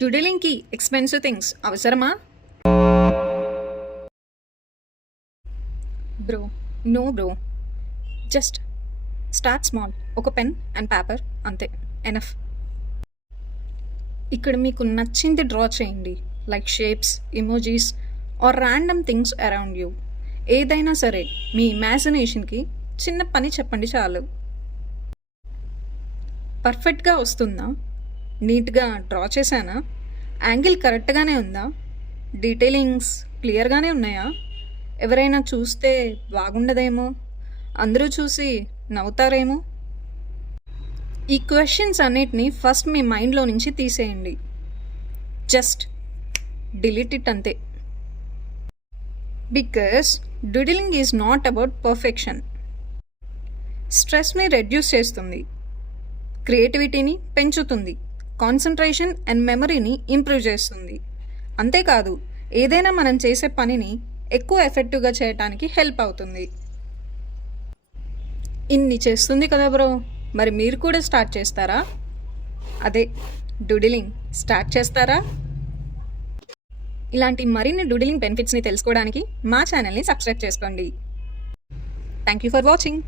డూడిలింగ్కి expensive things అవసరమా? Bro, no bro. Just start small. ఒక pen and paper అంతే, enough. ఇక్కడ మీకు నచ్చింది డ్రా చేయండి, like shapes, emojis or random things around you. ఏదైనా సరే మీ ఇమాజినేషన్కి చిన్న పని చెప్పండి చాలు. పర్ఫెక్ట్గా వస్తుందా? నీట్గా డ్రా చేశానా? యాంగిల్ కరెక్ట్గానే ఉందా? డీటెయిలింగ్స్ క్లియర్గానే ఉన్నాయా? ఎవరైనా చూస్తే బాగుండదేమో, అందరూ చూసి నవ్వుతారేమో. ఈ క్వశ్చన్స్ అన్నిటినీ ఫస్ట్ మీ మైండ్లో నుంచి తీసేయండి. జస్ట్ డిలీట్ ఇట్ అంతే. Because doodling is not about perfection. స్ట్రెస్ని రెడ్యూస్ చేస్తుంది, క్రియేటివిటీని పెంచుతుంది, కాన్సన్ట్రేషన్ అండ్ మెమరీని ఇంప్రూవ్ చేస్తుంది. అంతేకాదు, ఏదైనా మనం చేసే పనిని ఎక్కువ ఎఫెక్టివ్గా చేయడానికి హెల్ప్ అవుతుంది. ఇన్ని చేస్తుంది కదా బ్రో, మరి మీరు కూడా స్టార్ట్ చేస్తారా? అదే డూడిలింగ్ స్టార్ట్ చేస్తారా? ఇలాంటి మరిన్ని డూడిలింగ్ బెనిఫిట్స్ని తెలుసుకోవడానికి మా ఛానల్ని సబ్స్క్రైబ్ చేసుకోండి. Thank you for watching.